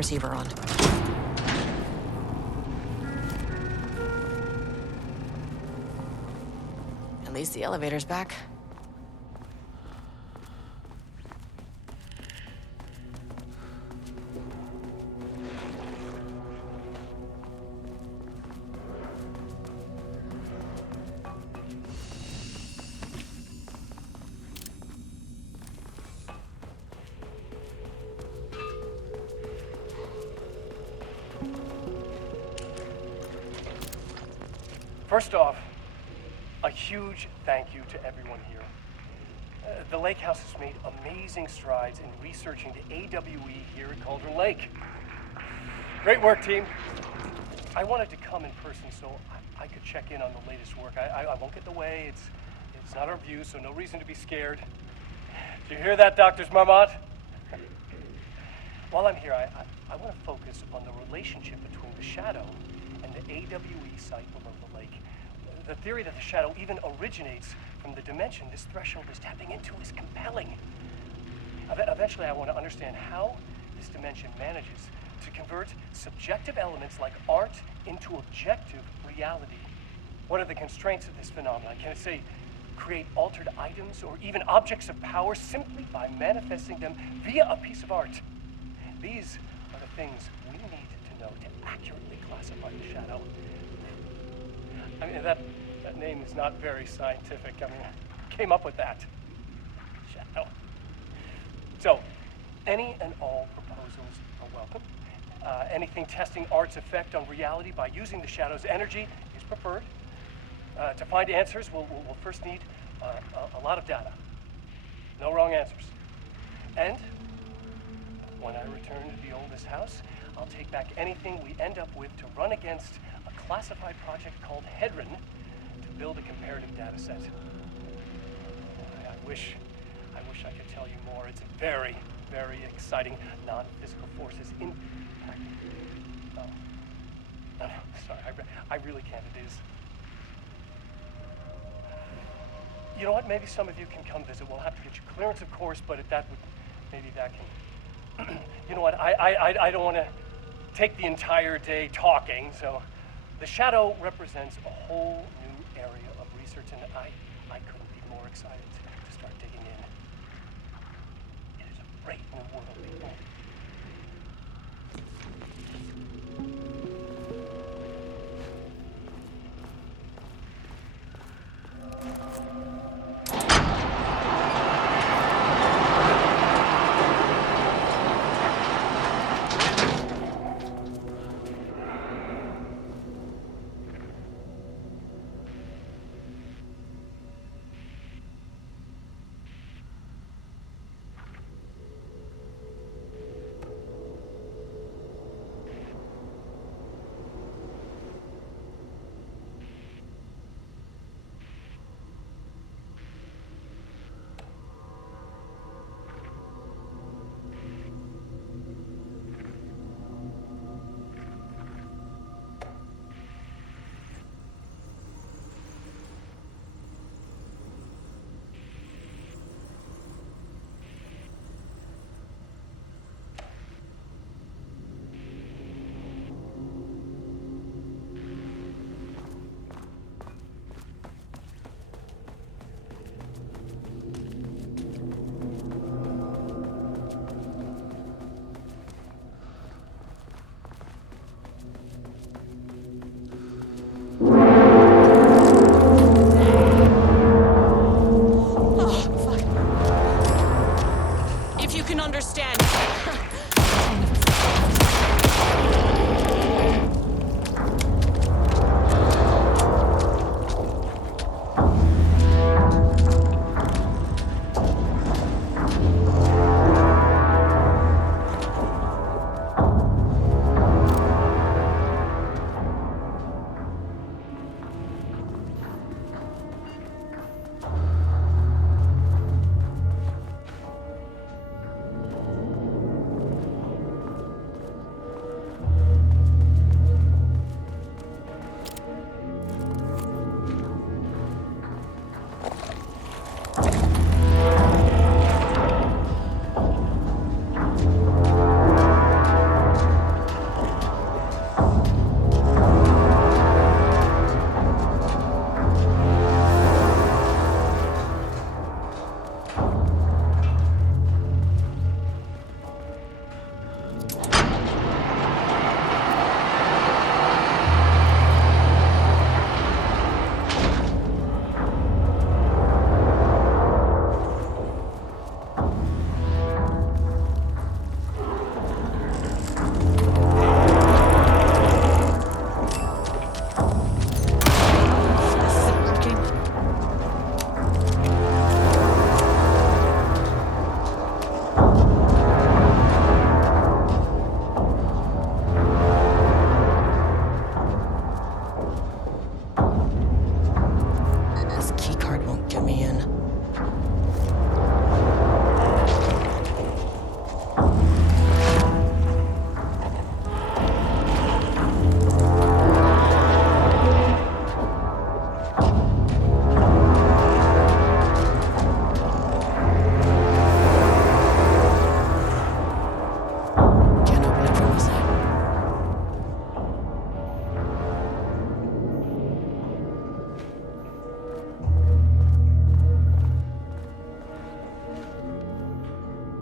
receiver on. At least the elevator's back. First off, a huge thank you to everyone here. The Lake House has made amazing strides in researching the AWE here at Cauldron Lake. Great work, team. I wanted to come in person so I could check in on the latest work. I won't get in the way. It's not our view, so no reason to be scared. Do you hear that, Drs. Marmot? While I'm here, I want to focus on the relationship between the Shadow and the AWE site below the lake. The theory that the Shadow even originates from the dimension this threshold is tapping into is compelling. Eventually, I want to understand how this dimension manages to convert subjective elements like art into objective reality. What are the constraints of this phenomenon? Can it, say, create altered items or even objects of power simply by manifesting them via a piece of art? These are the things we need to know to accurately classify the Shadow. I mean, that name is not very scientific. I mean, I came up with that. Shadow. So, any and all proposals are welcome. Anything testing art's effect on reality by using the Shadow's energy is preferred. To find answers, we'll first need a lot of data. No wrong answers. And when I return to the oldest house, I'll take back anything we end up with to run against a classified project called Hedron to build a comparative data set. I wish I could tell you more. It's very, very exciting. Non-physical forces impacting. No, sorry, I really can't. It is. You know what? Maybe some of you can come visit. We'll have to get you clearance, of course, but maybe that can. You know what? I don't want to take the entire day talking, so the Shadow represents a whole new area of research, and I couldn't be more excited to start digging in. It is a great new world, people.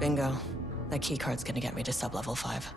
Bingo. That keycard's gonna get me to sub-level 5.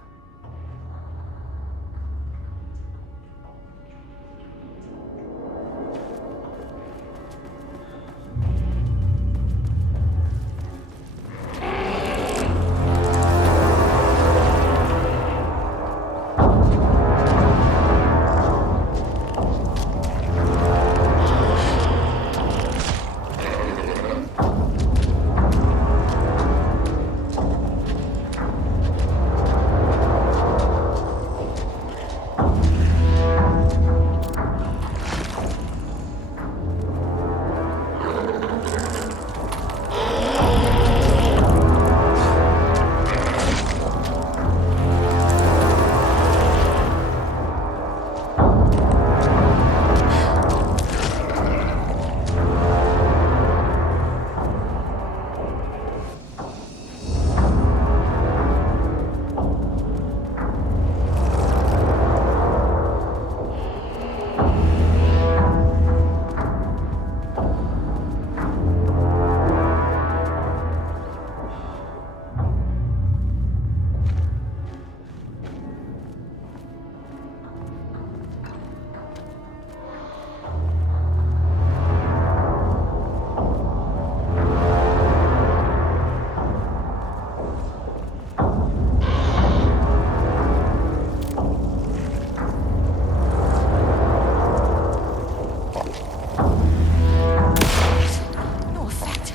No effect.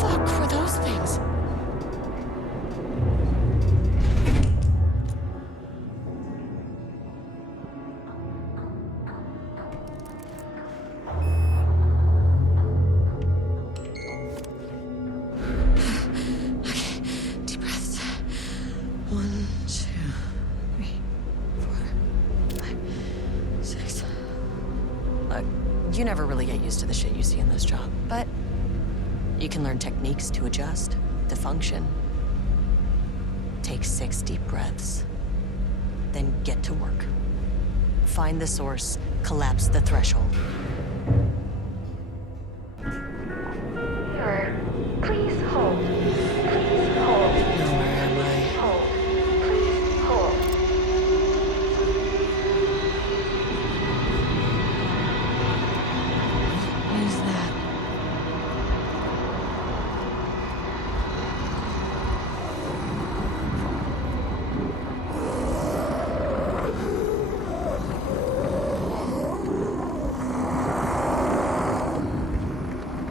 Fuck were those things? Okay, deep breaths. 1, 2, 3, 4, 5, 6. Look, you never really get used to the shit you see in this job, but you can learn techniques to adjust, to function. Take 6 deep breaths, then get to work. Find the source, collapse the threshold. Sir, please hold. Please hold. Now where am I? Hold. Please hold. What is that?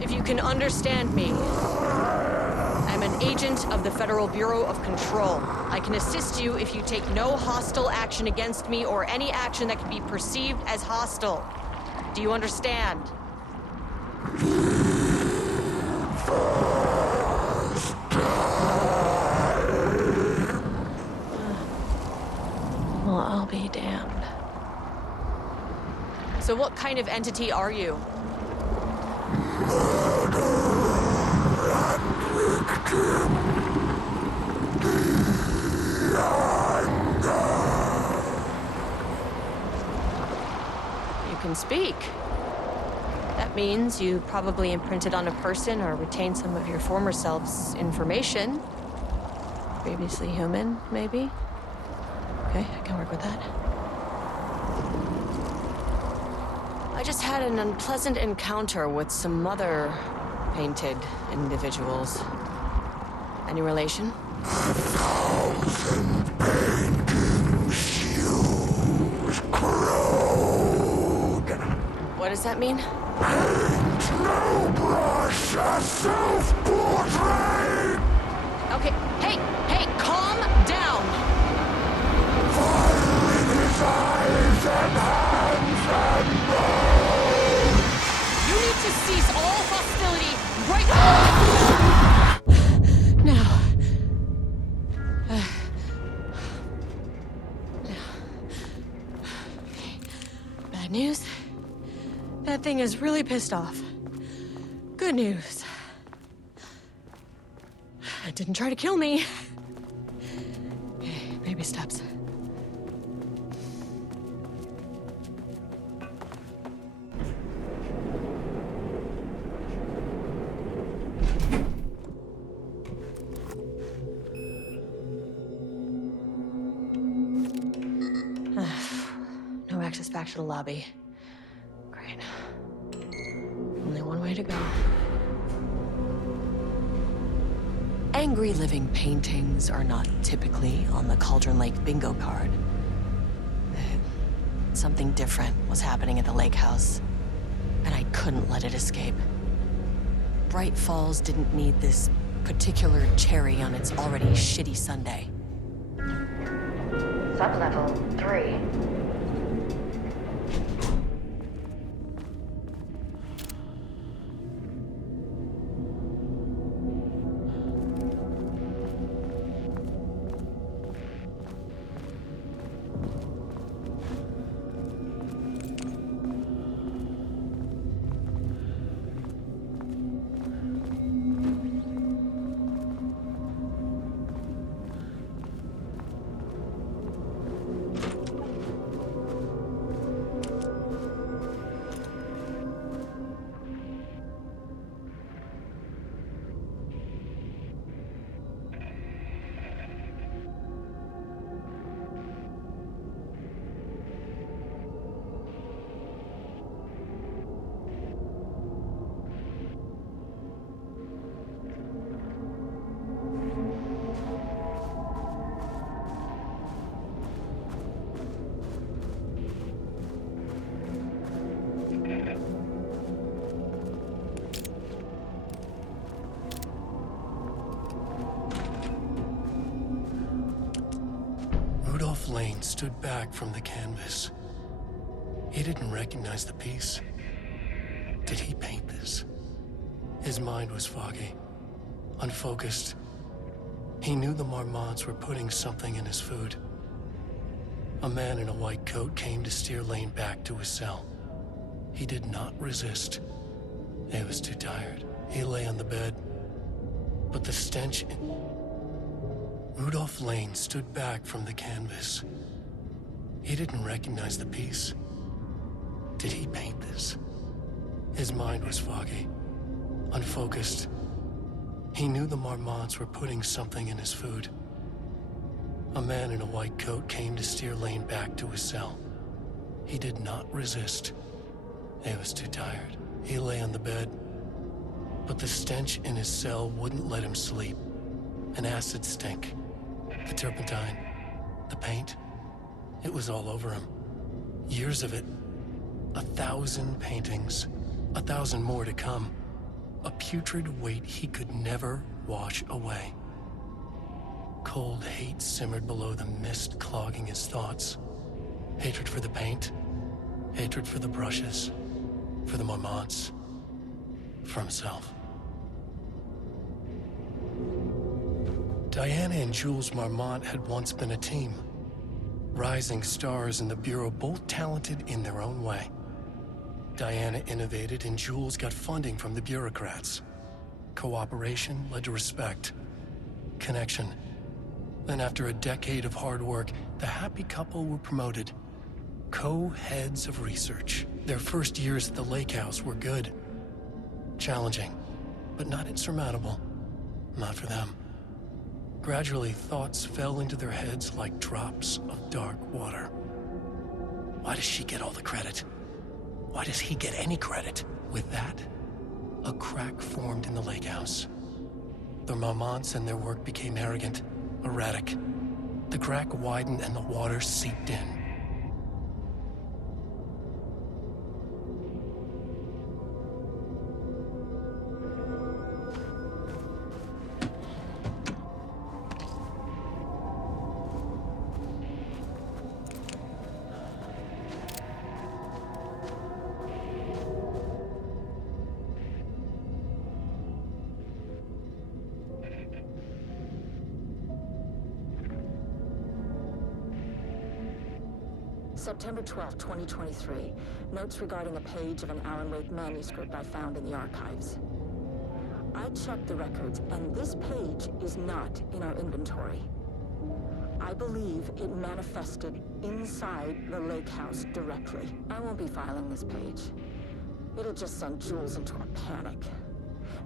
If you can understand me, I'm an agent of the Federal Bureau of Control. I can assist you if you take no hostile action against me or any action that can be perceived as hostile. Do you understand? Well, I'll be damned. So what kind of entity are you? You can speak. That means you probably imprinted on a person or retained some of your former self's information. Previously human, maybe? Okay, I can work with that. I just had an unpleasant encounter with some other painted individuals. Any relation? What does that mean? Okay, hey, calm down! You need to cease all hostility right now! Bad news? That thing is really pissed off. Good news. It didn't try to kill me. Okay, baby steps. No access back to the lobby. Great. Only one way to go. Angry living paintings are not typically on the Cauldron Lake bingo card. Something different was happening at the lake house, and I couldn't let it escape. Bright Falls didn't need this particular cherry on its already shitty sundae. Sublevel 3. Rudolph Lane stood back from the canvas. He didn't recognize the piece. Did he paint this? His mind was foggy, unfocused. He knew the Marmots were putting something in his food. A man in a white coat came to steer Lane back to his cell. He did not resist. He was too tired. He lay on the bed, but the stench... Rudolph Lane stood back from the canvas. He didn't recognize the piece. Did he paint this? His mind was foggy, unfocused. He knew the Marmots were putting something in his food. A man in a white coat came to steer Lane back to his cell. He did not resist. He was too tired. He lay on the bed, but the stench in his cell wouldn't let him sleep. An acid stink. The turpentine. The paint. It was all over him. Years of it. 1,000 paintings. 1,000 more to come. A putrid weight he could never wash away. Cold hate simmered below the mist clogging his thoughts. Hatred for the paint. Hatred for the brushes. For the Marmots. For himself. Diana and Jules Marmont had once been a team. Rising stars in the Bureau, both talented in their own way. Diana innovated and Jules got funding from the bureaucrats. Cooperation led to respect. Connection. Then after a decade of hard work, the happy couple were promoted. Co-heads of research. Their first years at the lake house were good. Challenging, but not insurmountable. Not for them. Gradually, thoughts fell into their heads like drops of dark water. Why does she get all the credit? Why does he get any credit? With that, a crack formed in the lake house. The Marmonts and their work became arrogant, erratic. The crack widened and the water seeped in. September 12, 2023. Notes regarding a page of an Alan Wake manuscript I found in the archives. I checked the records, and this page is not in our inventory. I believe it manifested inside the lake house directly. I won't be filing this page. It'll just send Jules into a panic.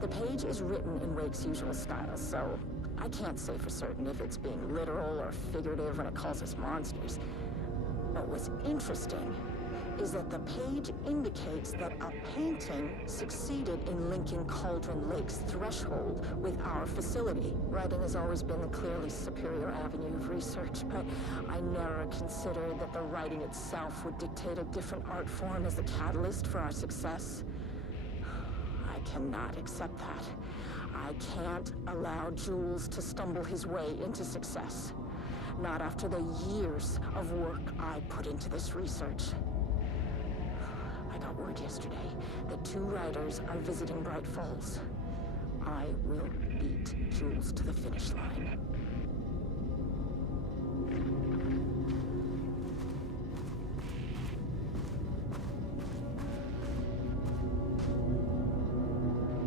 The page is written in Wake's usual style, so I can't say for certain if it's being literal or figurative when it calls us monsters. But what's interesting is that the page indicates that a painting succeeded in linking Cauldron Lake's threshold with our facility. Writing has always been the clearly superior avenue of research, but I never considered that the writing itself would dictate a different art form as the catalyst for our success. I cannot accept that. I can't allow Jules to stumble his way into success. Not after the years of work I put into this research. I got word yesterday that 2 writers are visiting Bright Falls. I will beat Jules to the finish line.